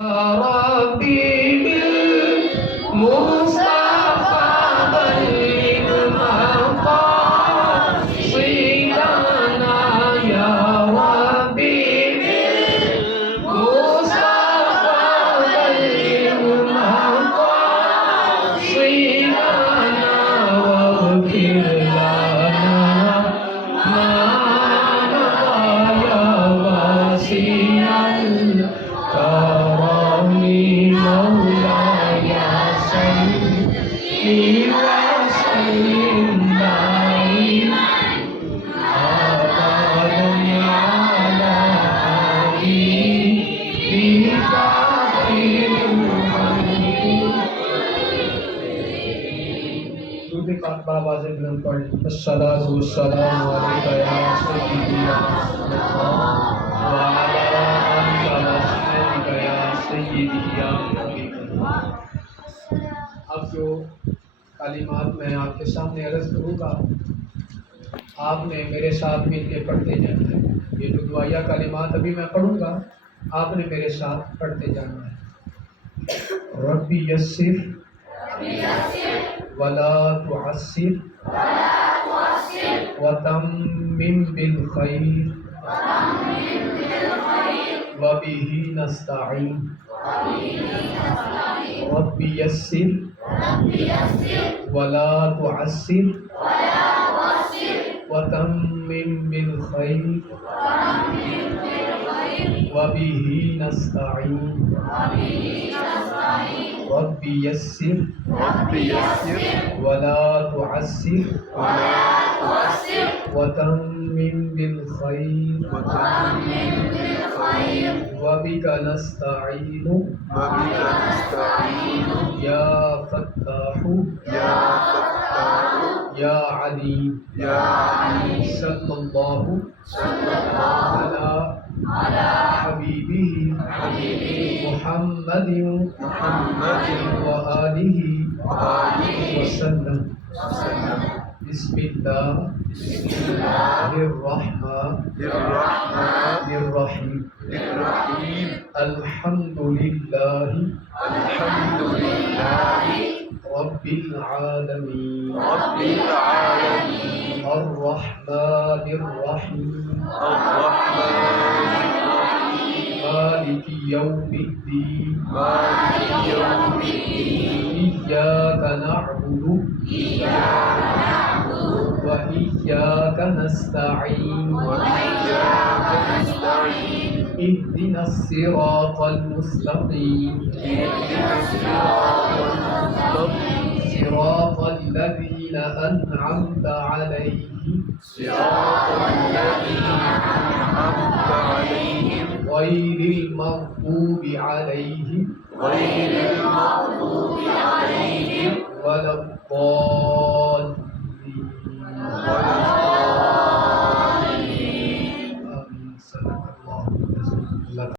ربي بالمصطفى بلغ مقاصدنا يا ربي بالمصطفى بلغ مقاصدنا واغفر لنا ما مضى يا واسع الكرم مولاي صل وسلم دائما أبدا على حبيبك خير الخلق. दूध पाक बाबाज़ बुलंद पढ़ अस्सलातु वस्सलामु अलैका या सय्यदी या रसूलल्लाह व अला आलिका व अस्हाबिका या सय्यदी या हबीबल्लाह। अब जो कलिमात मैं आपके सामने अर्ज़ करूँगा आपने मेरे साथ मिलकर पढ़ते जाना है। ये जो दुआया कलिमात अभी मैं पढ़ूँगा आपने मेरे साथ पढ़ते जाना है। रब्बी यस्सिर वला तुअस्सिर वतम्मिम बिल खैर वबिही नस्तईन। रब्बी यस्सिर वला तुअस्सिर वतम्मिम बिल खैर वबिही नस्तईन। रब्बी यस्सिर वला तुअस्सिर वतम्मिम बिल खैर वबिका नस्तईन। या फत्ताहु या अलीम सल्लल्लाहु अला हबीबिही मुहम्मदिन व आलिही वसल्लम। बिस्मिल्लाहिर्रहमानिर्रहीम। अल्हम्दुलिल्लाहि रब्बिल आलमीन अर्रहमानिर्रहीम मालिकि यौमिद्दीन। इय्याका नअबुदु व इय्याका नस्तईन। इहदिनस सिरातल मुस्तकीम सिरातल लज़ीना अनअमता अलैहिम गैरिल मग़्दूबि अलैहिम वलद्दाल्लीन।